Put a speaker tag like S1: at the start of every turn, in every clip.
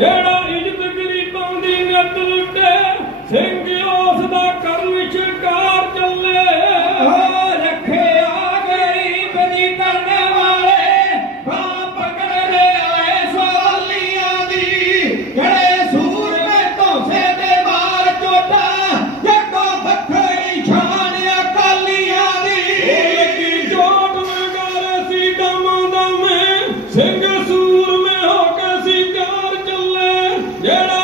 S1: Yeah. Yeah.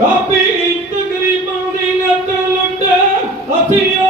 S1: Copy ਇੱਤ ਗਰੀਬਾਂ ਦੀ ਨੱਤ ਲੁੱਟੇ ਅਸੀਂ